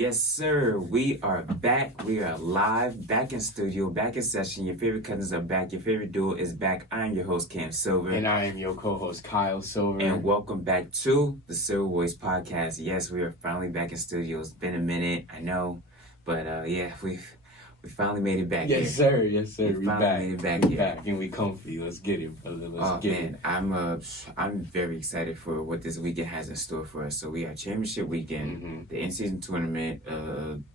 Yes, sir. We are back. We are live, back in studio, back in session. Your favorite cousins are back. Your favorite duo is back. I'm your host, Cam Silver. And I am your co-host, Kyle Silver. And welcome back to the Silver Boys podcast. Yes, we are finally back in studio. It's been a minute, I know. But we finally made it back here. Yes, sir. Yes, sir. We finally made it back we here. Back and we comfy. Let's get it, brother. Let's get it. I'm very excited for what this weekend has in store for us. So we have championship weekend, the in-season tournament,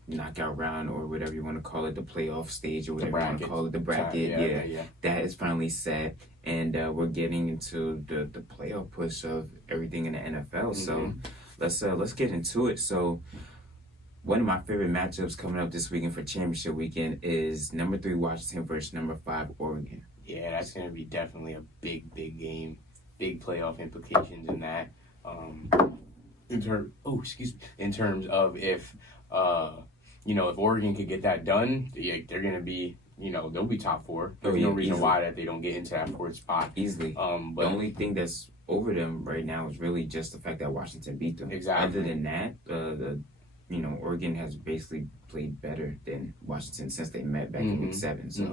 knockout round, or whatever you want to call it, the playoff stage, or whatever you want to call it, the bracket. Yeah. That is finally set, and we're getting into the playoff push of everything in the NFL. So let's get into it. So one of my favorite matchups coming up this weekend for championship weekend is number 3 Washington versus number 5 Oregon. Yeah, that's going to be definitely a big game. Big playoff implications in that. In terms of if Oregon could get that done, they're going to be, they'll be top 4. There's no reason why that they don't get into that 4th spot easily. But the only thing that's over them right now is really just the fact that Washington beat them. Exactly. Other than that, Oregon has basically played better than Washington since they met back in week 7. So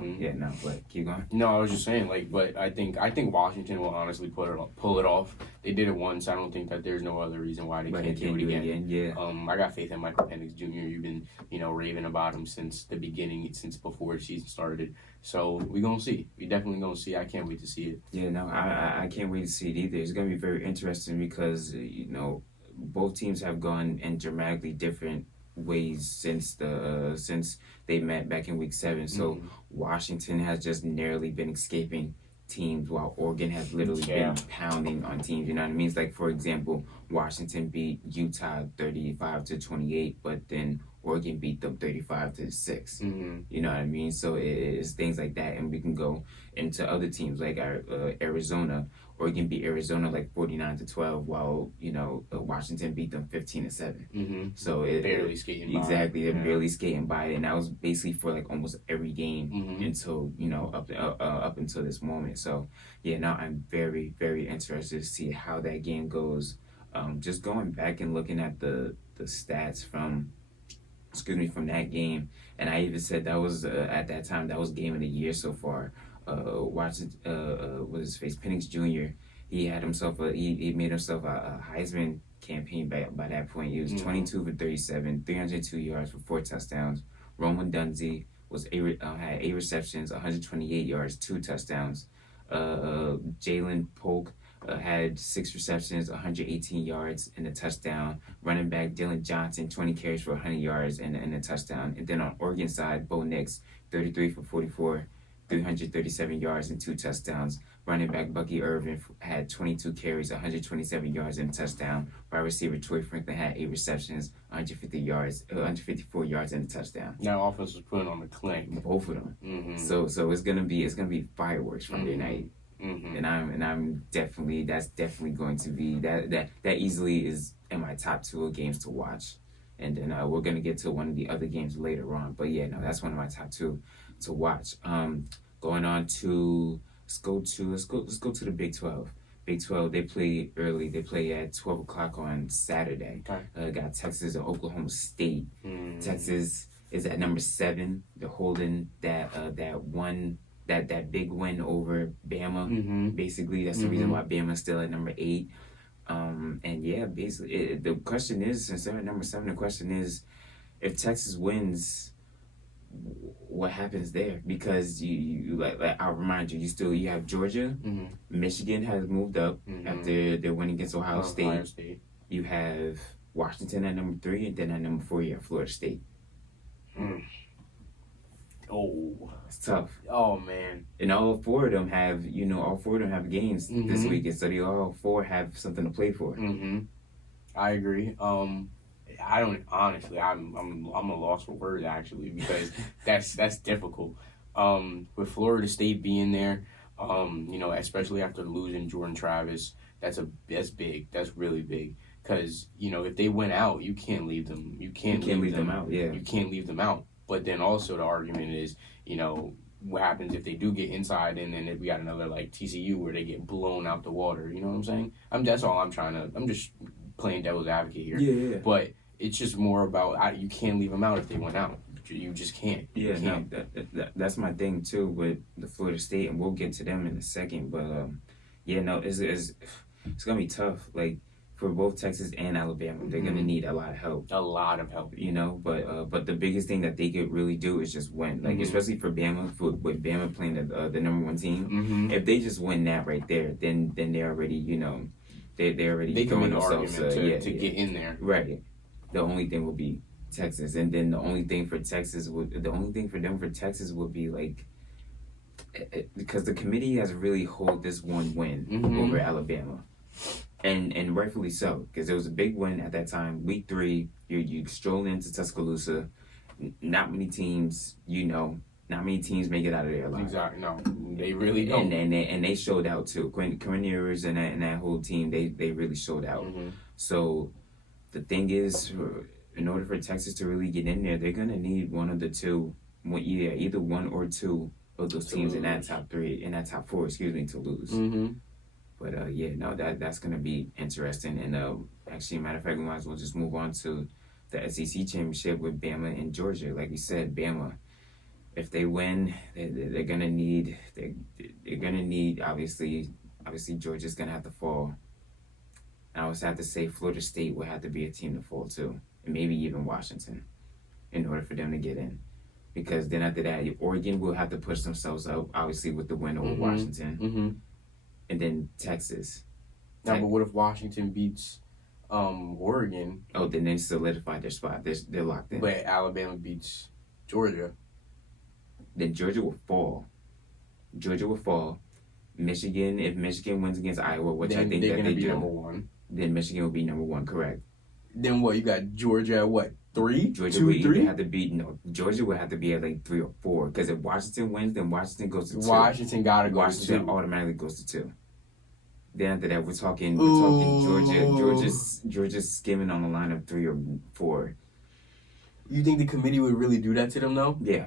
but keep going. No, I was just saying, but I think Washington will honestly pull it off. They did it once. I don't think that there's no other reason why they can't do it again. Yeah. I got faith in Michael Penix Jr. You've been, raving about him since the beginning, since before the season started. So we gonna see. We definitely gonna see. I can't wait to see it. Yeah, no, I can't wait to see it either. It's gonna be very interesting because both teams have gone in dramatically different ways since they met back in week 7. So Washington has just narrowly been escaping teams while Oregon has literally been pounding on teams. You know what I mean? It's like, for example, Washington beat Utah 35-28, but then Oregon beat them 35-6. You know what I mean? So it's things like that, and we can go into other teams like Arizona. Oregon beat Arizona like 49-12, while Washington beat them 15-7. So it barely skating by. Exactly, they're barely skating by it, and that was basically for like almost every game until up until this moment. So now I'm very, very interested to see how that game goes. Just going back and looking at the stats from that game, and I even said that was at that time that was game of the year so far. Washington, what's his face, Penix Jr. He had himself he made himself a Heisman campaign by that point. He was 22 for 37, 302 yards for 4 touchdowns. Roman Dunze had 8 receptions, 128 yards, 2 touchdowns. Jalen Polk had 6 receptions, 118 yards, and a touchdown. Running back Dylan Johnson, 20 carries for 100 yards and a touchdown. And then on Oregon side, Bo Nix, 33 for 44, 337 yards and 2 touchdowns. Running back Bucky Irvin had 22 carries, 127 yards and a touchdown. Wide receiver Troy Franklin had 8 receptions, 154 yards and a touchdown. Now offense was putting on the clank. Both of them. So it's gonna be fireworks Friday night. And I'm definitely going to be that easily is in my top 2 games to watch. And then we're gonna get to one of the other games later on. But that's one of my top 2 to watch. Going on to let's go to the Big 12. Big 12, they play early. They play at 12 o'clock on Saturday. Okay. Got Texas and Oklahoma State. Texas is at number 7. They're holding that big win over Bama. Basically, that's the reason why Bama's still at number 8. Basically, the question is, since they're at number 7, the question is, if Texas wins, what happens there? Because you like I'll remind you, you have Georgia, Michigan has moved up after their win against Ohio State. You have Washington at number 3, and then at number 4 you have Florida State. Oh, it's tough. Oh man! And all 4 of them have games this weekend, so they all 4 have something to play for. I agree. I don't honestly. I'm a loss for words actually, because that's difficult. With Florida State being there, especially after losing Jordan Travis, that's big. That's really big. Because if they went out, you can't leave them. You can't leave them out. Yeah. You can't leave them out. But then also the argument is, what happens if they do get inside, and then if we got another like TCU where they get blown out the water. You know what I'm saying? That's all I'm just playing devil's advocate here. Yeah. But it's just more about you can't leave them out if they went out. You just can't. Yeah, you can't. no, that's my thing too with the Florida State, and we'll get to them in a second. But yeah, no, it's gonna be tough. Like for both Texas and Alabama, they're gonna need a lot of help. A lot of help. You know, but the biggest thing that they could really do is just win. Like especially for Bama, with Bama playing the number one team, if they just win that right there, then they're already they already can make an themselves argument to get in there. Right. The only thing will be Texas, and then the only thing for them for Texas would be like, because the committee has really hold this one win over Alabama, and rightfully so, because it was a big win at that time. Week 3, you stroll into Tuscaloosa. Not many teams make it out of there alive. Exactly. No, they really don't. And they showed out too. Quinn Ewers and that whole team, they really showed out. So the thing is, in order for Texas to really get in there, they're gonna need one of the two, either one or two of those teams in that top 4, to lose. But that's gonna be interesting. And actually, matter of fact, we might as well just move on to the SEC championship with Bama and Georgia. Like we said, Bama, if they win, they're gonna need obviously Georgia's gonna have to fall. And I would have to say Florida State would have to be a team to fall to. And maybe even Washington, in order for them to get in. Because then after that, Oregon will have to push themselves up, obviously, with the win over Washington. And then Texas. Now, but what if Washington beats Oregon? Oh, then they solidify their spot. They're locked in. But Alabama beats Georgia. Then Georgia will fall. Michigan, if Michigan wins against Iowa, which I think they're that they be do, number 1. then Michigan will be number 1, correct. Then what? You got Georgia at what? 3? Georgia 2, would 3? either have to beat Georgia would have to be at like 3 or 4. Because if Washington wins, then Washington goes to 2. Washington gotta go Washington to 2. automatically goes to 2. Then after that, we're talking Georgia's skimming on the line of 3 or 4. You think the committee would really do that to them though? Yeah.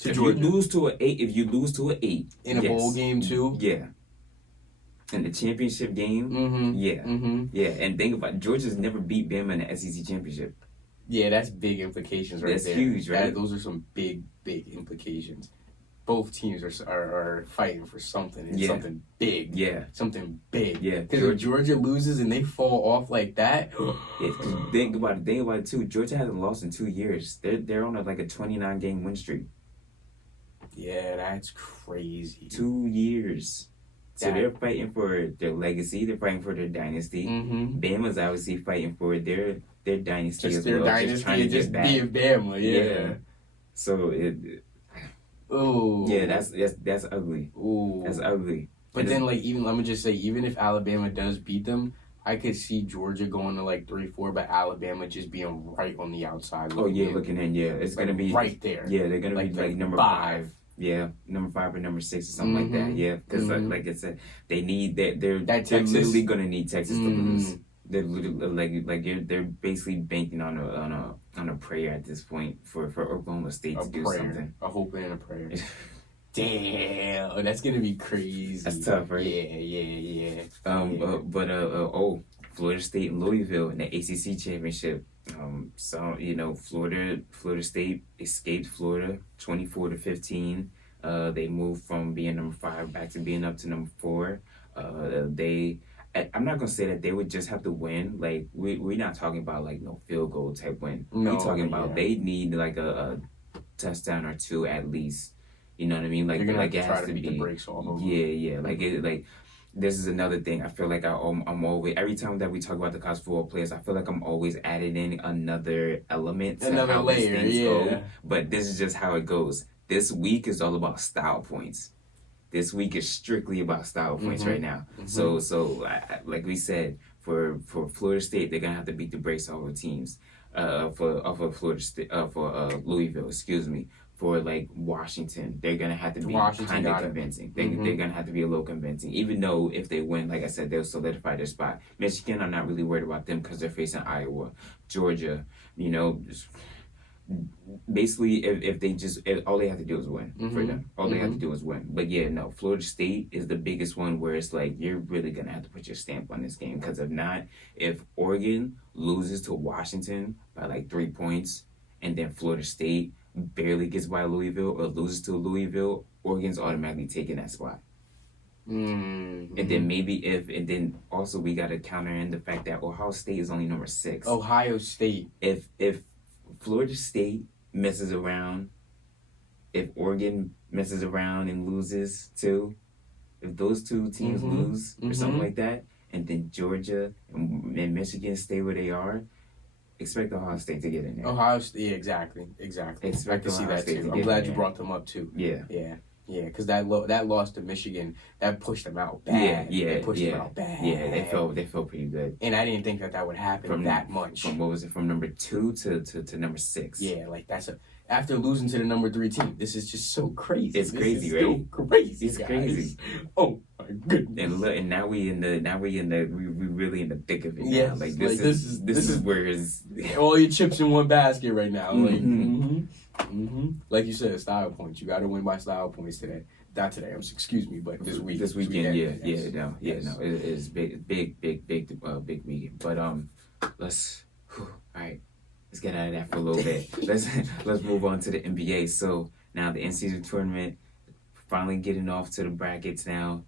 To if Georgia? you lose to an 8 in a bowl game too? Yeah. In the championship game, yeah. And think about it, Georgia's never beat Bama in the SEC championship. Yeah, that's big implications right there. That's huge, right? Those are some big implications. Both teams are fighting for something. It's something big. Yeah. Something big. Yeah. Because if Georgia loses and they fall off like that. Think about it too. Georgia hasn't lost in 2 years. They're on a 29-game win streak. Yeah, that's crazy. 2 years. So they're fighting for their legacy. They're fighting for their dynasty. Bama's obviously fighting for their dynasty just as their well. Dynasty just trying to just get back. be Bama, yeah. So oh yeah, that's ugly. Ooh. That's ugly. But then even let me just say, even if Alabama does beat them, I could see Georgia going to 3-4, but Alabama just being right on the outside. Looking in, it's gonna be right there. Yeah, they're gonna be number 5. Yeah, number 5 or number 6 or something like that. Yeah, because like I said, they need they're literally gonna need Texas to lose. They're literally they're basically banking on a prayer at this point for Oklahoma State to do something. A hope and a prayer. Damn, that's gonna be crazy. That's tough, right? Yeah. Florida State and Louisville in the ACC championship. Florida State escaped Florida 24-15. They moved from being number 5 back to being up to number 4. I'm not gonna say that they would just have to win. We're not talking about no field goal type win. We're talking about they need a touchdown or 2 at least. You know what I mean? You're gonna have to it try has to to beat be. The brakes off of Yeah. This is another thing. I feel like I'm always, every time that we talk about the college football players, I feel like I'm always adding in another element to another how layer, these things go. But this is just how it goes. This week is all about style points. This week is strictly about style points right now. So like we said, for Florida State, they're gonna have to beat the brakes off of teams. For Louisville, excuse me. For Washington, they're gonna have to be kind of convincing. They're gonna have to be a little convincing. Even though if they win, like I said, they'll solidify their spot. Michigan, I'm not really worried about them because they're facing Iowa, Georgia. basically, if they just all they have to do is win for them. All they have to do is win. But yeah, no, Florida State is the biggest one where it's like you're really gonna have to put your stamp on this game because if not, if Oregon loses to Washington by like 3 points, and then Florida State barely gets by Louisville or loses to Louisville, Oregon's automatically taking that spot. And then and then also we got to counter in the fact that Ohio State is only number 6. Ohio State. If Florida State messes around, if Oregon messes around and loses too, if those two teams lose or something like that, and then Georgia and Michigan stay where they are, expect Ohio State to get in there. Ohio State, exactly. I can see that too. I'm glad you brought them up too. Yeah, because that loss to Michigan, that pushed them out bad. They pushed them out bad. Yeah, they felt pretty good. And I didn't think that would happen that much. From what was it? From number 2 to number 6. Yeah, like after losing to the number 3 team. This is just so crazy. It's crazy, right? So crazy. It's crazy. Oh my goodness. And look, and now we really in the thick of it now. Yes, Like this is where it's all your chips in one basket right now. Like you said, style points. You got to win by style points today. Not today. Excuse me, but this week. This weekend, it is big weekend. But let's get out of that for a little bit. Let's move on to the NBA. So now the in-season tournament. Finally getting off to the brackets now.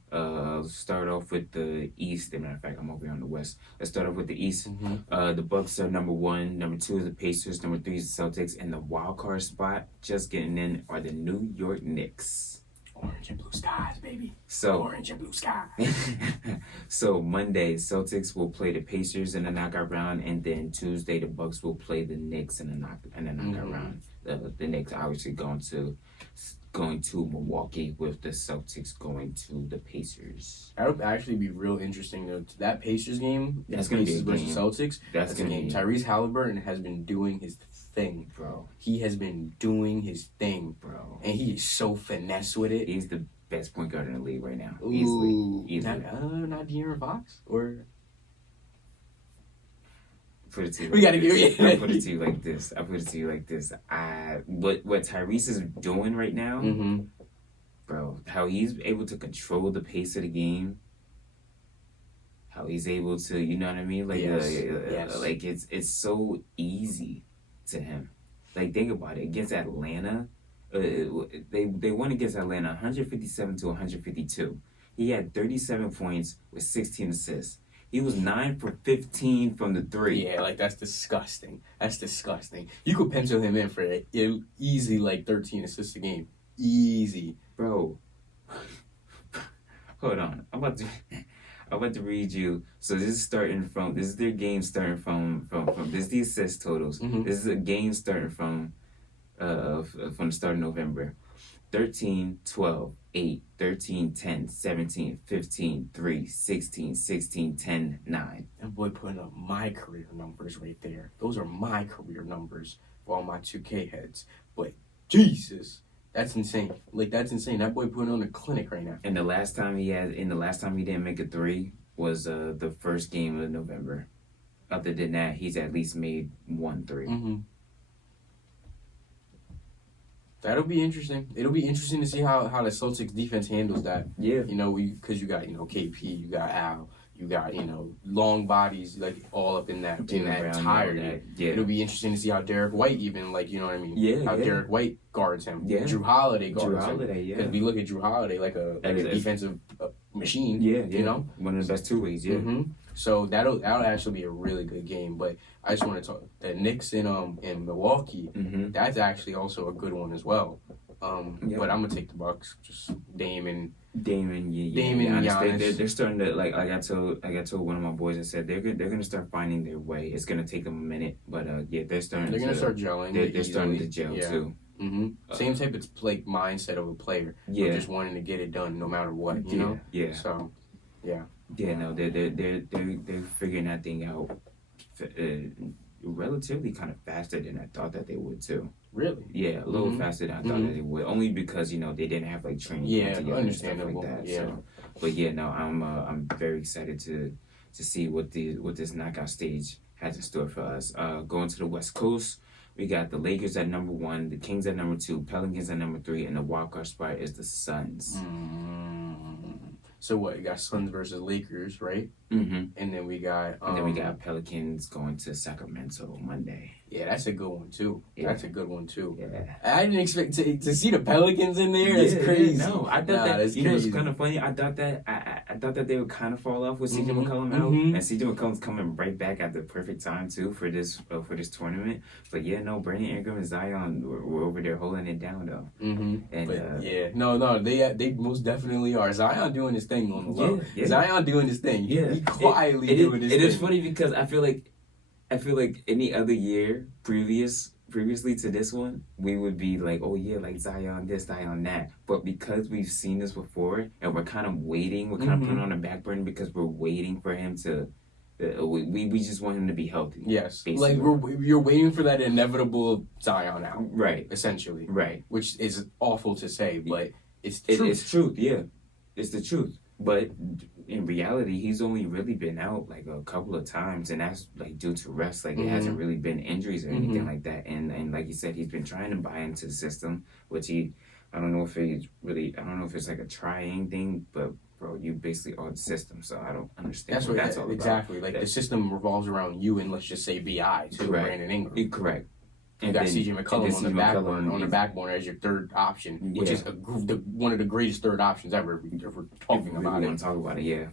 Start off with the East. As a matter of fact, I'm over here on the West. Let's start off with the East. The Bucks are number 1. Number 2 is the Pacers. Number 3 is the Celtics. And the wild card spot, just getting in, are the New York Knicks. Orange and blue skies, baby. So orange and blue skies. So Monday, Celtics will play the Pacers in the knockout round, and then Tuesday, the Bucks will play the Knicks in the knockout round. The Knicks obviously going to Milwaukee, with the Celtics going to the Pacers. That would actually be real interesting though. That Pacers game, that's going to be a versus game. Celtics. That's a game. Tyrese Halliburton has been doing his thing, bro. He has been doing his thing, bro, and he is so finesse with it. He's the best point guard in the league right now. Ooh. Easily. Not De'Aaron Fox or. Put it to you. We gotta do it. I put it to you like this. What Tyrese is doing right now, bro. How he's able to control the pace of the game. How he's able to, you know what I mean? Like, yes. Like it's so easy to him. Like, think about it. Against Atlanta, they won against Atlanta 157 to 152. He had 37 points with 16 assists. He was 9 for 15 from the 3. Yeah, like that's disgusting. You could pencil him in for easy like 13 assists a game. Easy, bro. Hold on, I'm about to read you. So this is their game starting from this is the assist totals. This is a game starting from the start of November. 13, 12, 8, 13, 10, 17, 15, 3, 16, 16, 10, 9. That boy putting up my career numbers right there. Those are my career numbers for all my 2K heads. But Jesus, that's insane. Like, that's insane. That boy putting on a clinic right now. And the last time he didn't make a 3 was the first game of November. Other than that, he's at least made 1 3. That'll be interesting. It'll be interesting to see how the Celtics defense handles that. Yeah. You know, because you got, KP, you got Al, you got, long bodies, like, all up in that entirety. Yeah. It'll be interesting to see how Derek White even, like, you know what I mean? Yeah. How Derek White guards him. Yeah. Drew Holiday guards him. Yeah. Because we look at Drew Holiday like a defensive machine. Yeah. You know? One of the best 2-ways, yeah. So that'll actually be a really good game. But I just want to talk the Knicks in Milwaukee. That's actually also a good one as well. But I'm gonna take the Bucks. Just Dame and Giannis. They're starting to like I told one of my boys. I said they're gonna start finding their way. It's gonna take them a minute, but they're starting. They're gonna start gelling. They're starting to gel too. Same type of like mindset of a player. Yeah, just wanting to get it done no matter what. You know. Yeah. So, yeah. Yeah, no, they're figuring that thing out relatively kind of faster than I thought that they would too. Really? Yeah, a little faster than I thought that they would. Only because they didn't have like training together and stuff like that. Yeah. So, but yeah, no, I'm very excited to see what this knockout stage has in store for us. Going to the West Coast, We got the Lakers at number 1, the Kings at number 2, Pelicans at number 3, and the wildcard spot is the Suns. So what? You got Suns versus Lakers, right? Mm-hmm. And then we got Pelicans going to Sacramento Monday. Yeah, that's a good one too. Yeah. That's a good one too. Yeah. I didn't expect to see the Pelicans in there. That's crazy. No, I thought that that's you know crazy. it's kind of funny. I thought that they would kind of fall off with CJ Mhm, McCollum out, mhm. and CJ McCollum's coming right back at the perfect time too for this tournament. But yeah, no, Brandon Ingram and Zion were over there holding it down though. Mm-hmm. And But no, they most definitely are. Zion doing his thing on the low. Yeah. Zion doing his thing. He quietly It doing his thing. It is funny because I feel like any other year previously to this one, we would be like, oh yeah, like Zion this, Zion that. But because we've seen this before and we're kind of waiting, we're kind of putting on the back burner because we're waiting for him to. We just want him to be healthy. Yes, basically. like you're waiting for that inevitable Zion out, Right. essentially, Right. which is awful to say, but it's the truth. It's truth. Yeah, it's the truth. But in reality, he's only really been out like a couple of times, and that's like due to rest. Like it hasn't really been injuries or anything like that. And like you said, he's been trying to buy into the system, which I don't know if it's like a trying thing, but bro, you basically are the system, so I don't understand That's what what that's all about. exactly. Like the system revolves around you and let's just say Bi too, Correct. Brandon Ingram. Correct. You got then- CJ and McCollum then on the CJ back McCollum burner, on the is- back burner as your third option, which Yeah. is one of the greatest third options ever. If we're talking If we about want it, to talk about it, yeah.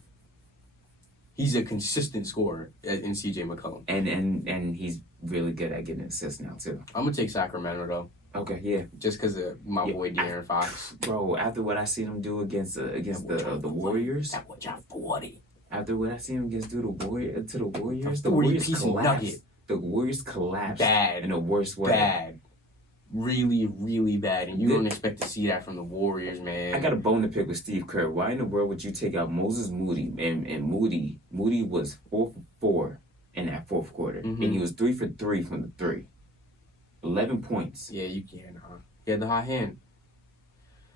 he's a consistent scorer in CJ McCollum. And he's really good at getting assists now too. I'm gonna take Sacramento though, Okay, yeah, just because of my Yeah, boy De'Aaron Fox. bro. After what I seen him do against the Warriors, That was your 40. after what I seen him against the Warriors, the 40 Warriors piece collapsed. nugget. The Warriors collapsed Bad. in the worst way. Bad. Really, really bad. And you The- don't expect to see that from the Warriors, man. I got a bone to pick with Steve Kerr. Why in the world would you take out Moses Moody and Moody? Moody was 4 for 4 in that fourth quarter, and he was 3 for 3 from the 3. 11 points. Yeah, you can. He had the hot hand.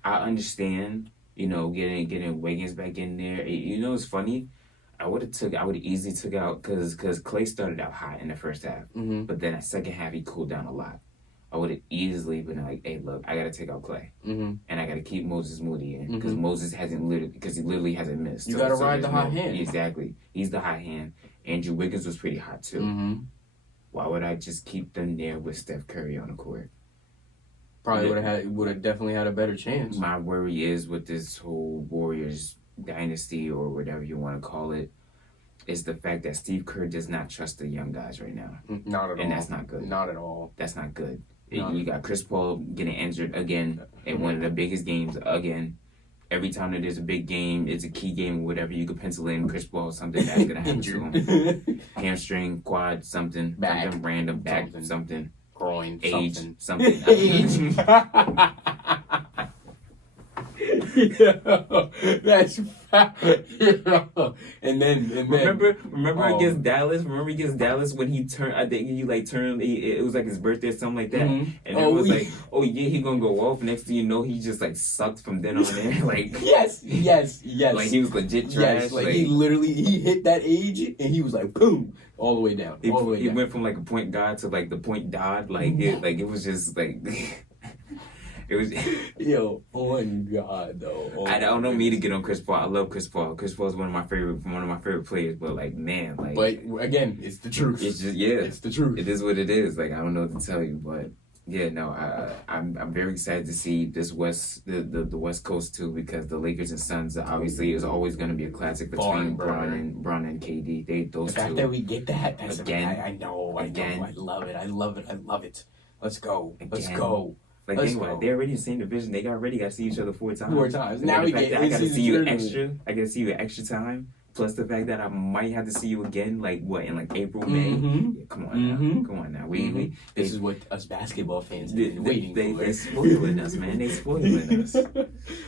I understand, getting Wiggins back in there. It's funny. I would have easily took out because Clay started out hot in the first half, but then that second half he cooled down a lot. I would have easily been like, hey, look, I got to take out Clay, and I got to keep Moses Moody in because Moses he literally hasn't missed. You got to ride the there's hot hand. Exactly, he's the hot hand. Andrew Wiggins was pretty hot too. Why would I just keep them there with Steph Curry on the court? Probably would have definitely had a better chance. My worry is with this whole Warriors dynasty or whatever you want to call it, is the fact that Steve Kerr does not trust the young guys right now. Not at all. And that's not good. Not at all. That's not good. No. You got Chris Paul getting injured again in one of the biggest games again. Every time that there's a big game, it's a key game, whatever, you could pencil in Chris Paul, something that's going to happen to him. Injured. Hamstring, quad, something random, back, something. Groin. Age, Something. something. Age. Yo, that's and then Remember against Dallas? Remember against Dallas when he turned? I think he turned. It was like his birthday or something like that. And it was like, oh yeah, he gonna go off. Next thing you know, he just like sucked from then on there. Like yes. like he was legit trash. Yes, like he literally hit that age and he was like boom all the way down. He All the way down. went from like a point guard to like the point dod. It was just like. It was. Yo, oh my God, though. Oh I don't know me to get on Chris Paul. I love Chris Paul. Chris Paul is one of my favorite players. But like, man, like. But again, it's the truth. It's just It's the truth. It is what it is. Like I don't know what to tell you, but yeah, no, I'm very excited to see this the West Coast too because the Lakers and Suns obviously is always going to be a classic between Bron and KD. Those the fact two. that we get that, that's Again. I know. I love it. Let's go. Let's Again. go. Like Let's anyway, go. they're already in the same division. They already got to see each other 4 times. 4 times. And Now the we fact get that I got to in-season see you tournament. extra. I got to see you extra time. Plus the fact that I might have to see you again, like what in like April, May. Yeah, come on now. We This is what us basketball fans have been waiting for. They spoiling us, man. They spoiling us.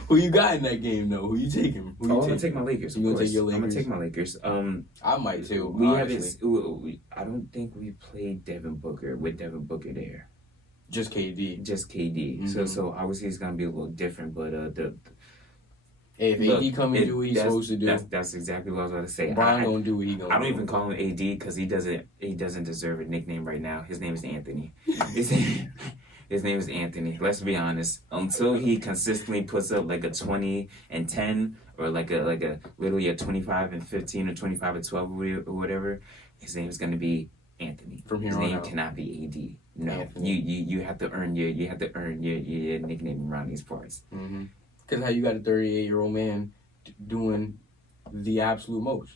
Who you got in that game though? Who you taking? I'm gonna take my Lakers. You gonna take your I'm gonna Lakers? take my Lakers. I might too. We honestly. haven't. I don't think we played Devin Booker with Devin Booker there. Just KD. Just KD. So obviously it's gonna be a little different. But If AD come and do what he's supposed to do, that's exactly what I was going to say. Bron gonna do what he gonna do. I don't even call him AD because he doesn't deserve a nickname right now. His name is Anthony. His name is Anthony. Let's be honest. Until he consistently puts up like a 20 and 10 or like a literally a 25 and 15 or 25 and 12 or whatever, his name is gonna be Anthony. From here his on name out. cannot be AD. No, Anthony. you have to earn your nickname around these parts. Because how you got a 38-year-old man doing the absolute most.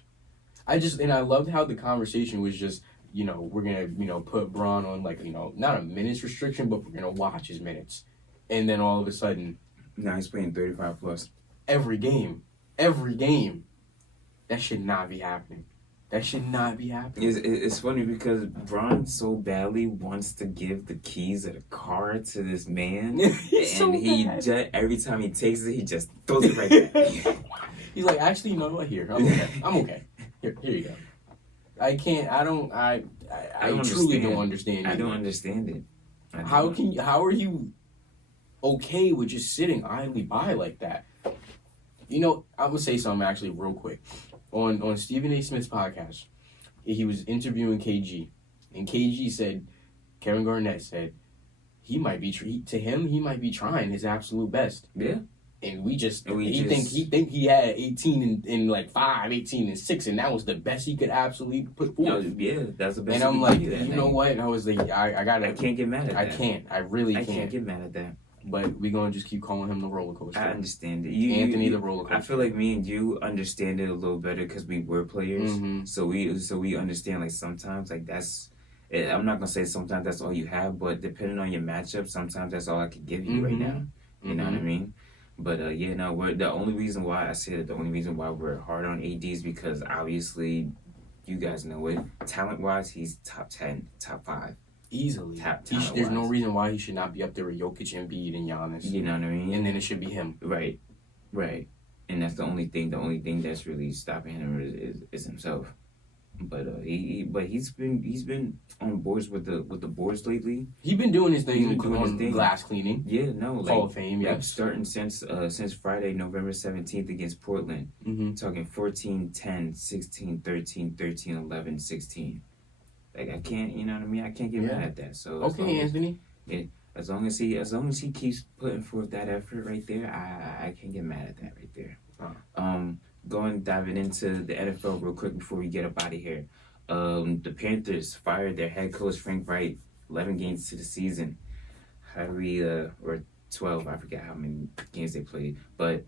I loved how the conversation was just, we're going to, put Bron on, like, not a minutes restriction, but we're going to watch his minutes. And then all of a sudden... Now he's playing 35 plus. Every game. That should not be happening. It's funny because Bron so badly wants to give the keys of the car to this man. Every time he takes it, he just throws it right back. He's like, actually, you know what? Here, I'm okay. Here you go. I truly don't understand. I don't understand it. How are you okay with just sitting idly by like that? I'm gonna say something actually real quick. On Stephen A. Smith's podcast, he was interviewing KG, and KG said, Kevin Garnett said, he might be trying his absolute best. Yeah. And he think he had 18 and like 5, 18 and 6, and that was the best he could absolutely put forth. Yeah, that's the best. And I'm like, you know what? And I was like, I can't get mad at that. I can't. I really can't. I can't get mad at that. But we're going to just keep calling him the roller coaster. I understand it. Anthony the roller coaster. I feel like me and you understand it a little better because we were players. Mm-hmm. So we understand, like, sometimes, like, that's... I'm not going to say sometimes that's all you have, but depending on your matchup, sometimes that's all I could give you right now. You know what I mean? But, the only reason why I say that the only reason why we're hard on AD is because, obviously, you guys know it. Talent-wise, he's top 10, top 5. Easily. There's no reason why he should not be up there with Jokic, Embiid, and Giannis. You know what I mean? And then it should be him. Right. And that's the only thing that's really stopping him is himself. But he's been on boards with the boards lately. He's been doing his thing on glass cleaning. Yeah, no, Hall of Fame. Yeah, starting since Friday, November 17th against Portland. Talking 14, 10, 16, 13, 13, 11, 16. Like, I can't, you know what I mean? I can't get mad at that. So okay, Anthony. As long as he keeps putting forth that effort right there, I can't get mad at that right there. Diving into the NFL real quick before we get up out of here. The Panthers fired their head coach Frank Wright 11 games to the season. Or 12, I forget how many games they played. But,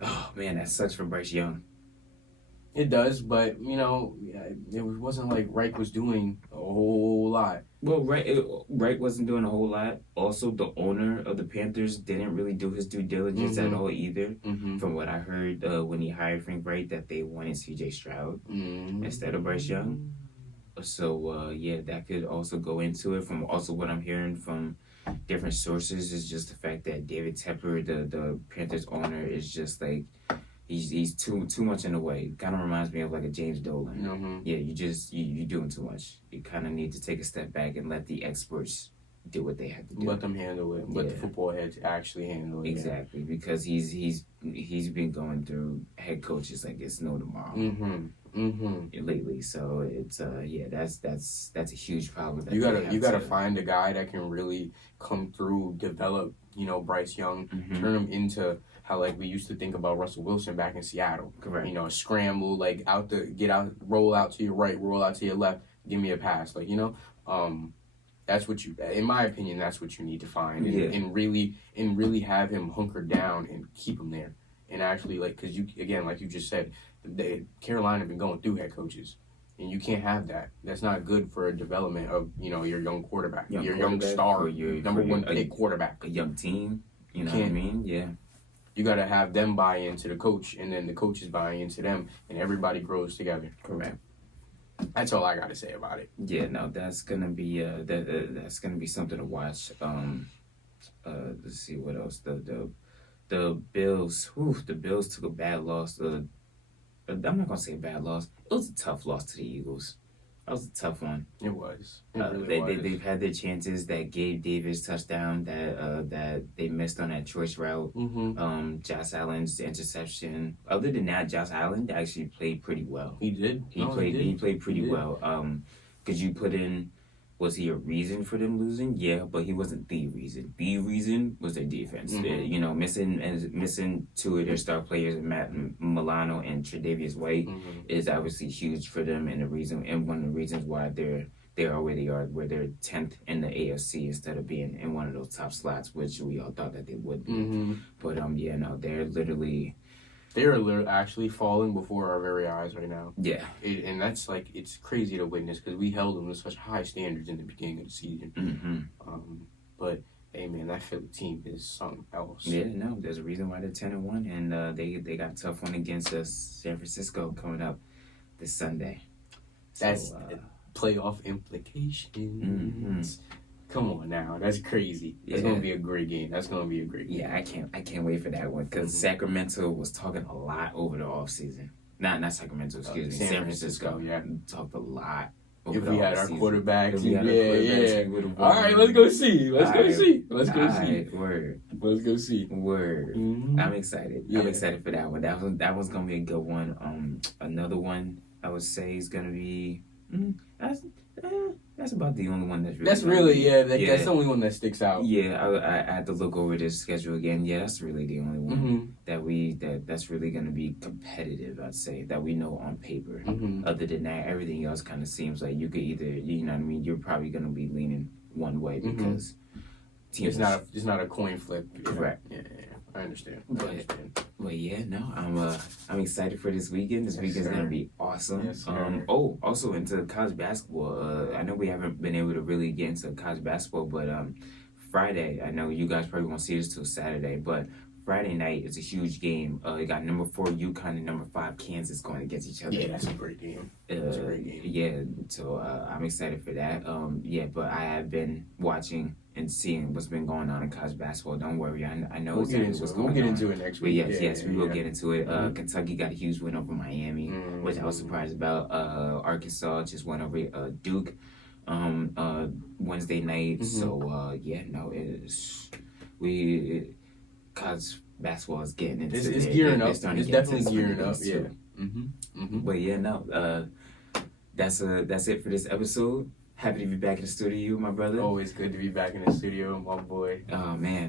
oh man, that sucks for Bryce Young. It does, but, it wasn't like Wright was doing a whole lot. Well, Wright wasn't doing a whole lot. Also, the owner of the Panthers didn't really do his due diligence at all either. From what I heard when he hired Frank Wright, that they wanted C.J. Stroud instead of Bryce Young. So, that could also go into it. From also what I'm hearing from different sources is just the fact that David Tepper, the Panthers owner, is just like... He's too much in the way. Kind of reminds me of like a James Dolan. Yeah, you're doing too much. You kind of need to take a step back and let the experts do what they have to do. Let them handle it. Let the football heads actually handle it. Exactly, because he's been going through head coaches like it's no tomorrow. Lately, so it's that's a huge problem. You gotta find a guy that can really come through, develop Bryce Young, turn him into how like we used to think about Russell Wilson back in Seattle. Correct. Scramble, like roll out to your right, roll out to your left, give me a pass. Like, that's what in my opinion, that's what you need to find and really have him hunkered down and keep him there. And actually, like, because like you just said, Carolina been going through head coaches. And you can't have that. That's not good for a development of, your young quarterback, your young star, your number one pick quarterback. A young team, you know what I mean? Yeah. You got to have them buy into the coach, and then the coaches buy into them, and everybody grows together. Correct. That's all I got to say about it. Yeah, no, that's gonna be that's gonna be something to watch. Let's see what else. The Bills. The Bills took a bad loss. I'm not gonna say a bad loss. It was a tough loss to the Eagles. That was a tough one. It was. It really was. They've had their chances. That Gabe Davis touchdown that they missed on that choice route. Josh Allen's interception. Other than that, Josh Allen actually played pretty well. He did. He played pretty well. Could you put in? Was he a reason for them losing? Yeah, but he wasn't the reason. The reason was their defense. Missing two of their star players, Matt Milano and Tre'Davious White, is obviously huge for them, and one of the reasons why they are where they are, where they're 10th in the AFC instead of being in one of those top slots, which we all thought that they would be. But they're literally. They're actually falling before our very eyes right now. Yeah. And that's it's crazy to witness because we held them to such high standards in the beginning of the season. But, hey, man, that Philly team is something else. Yeah, no, there's a reason why they're 10-1, and they got a tough one against San Francisco coming up this Sunday. That's playoff implications. Come on now, that's crazy. That's gonna be a great game. Yeah, I can't wait for that one because Sacramento was talking a lot over the offseason. Not Sacramento, excuse me. San Francisco. Yeah, talked a lot. If we had our quarterback, yeah. All right, let's go see. Let's go see. Word. Let's go see. Word. I'm excited. Yeah. I'm excited for that one. That one's gonna be a good one. Another one I would say is gonna be. That's about the only one that's really. That's the only one that sticks out. Yeah, I had to look over this schedule again. Yeah, that's really the only one that's really going to be competitive. I'd say that we know on paper. Other than that, everything else kind of seems like you could either, you know what I mean. You're probably going to be leaning one way because it's not a coin flip. Correct. Yeah. I understand. But yeah, no, I'm excited for this weekend. This weekend's gonna be awesome. Yes, sir. Also into college basketball. I know we haven't been able to really get into college basketball, but Friday, I know you guys probably won't see this till Saturday, but Friday night is a huge game. You got number 4 UConn and number 5 Kansas going against each other. Yeah, that's a great game. Yeah, so I'm excited for that. But I have been watching and seeing what's been going on in college basketball. Don't worry, I know we'll get into it next week. But we will get into it. Kentucky got a huge win over Miami, which I was surprised about. Arkansas just went over Duke Wednesday night. So college basketball is getting into it's gearing up. It's definitely gearing up. Yeah. But yeah, no. That's it for this episode. Happy to be back in the studio, my brother. Always good to be back in the studio, my boy. Oh man,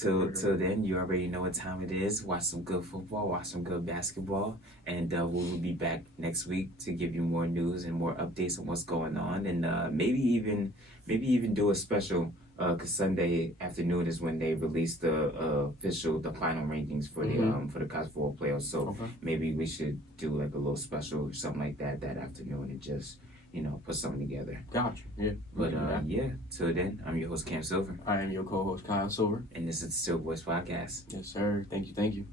till then, you already know what time it is. Watch some good football, watch some good basketball, and we'll be back next week to give you more news and more updates on what's going on, and maybe even do a special. Cause Sunday afternoon is when they release the final rankings for the college football playoffs. So maybe we should do like a little special or something like that afternoon and just put something together. Gotcha. Yeah. But till then, I'm your host Cam Silver. I am your co-host Kyle Silver, and this is the Still Boys Podcast. Yes, sir. Thank you.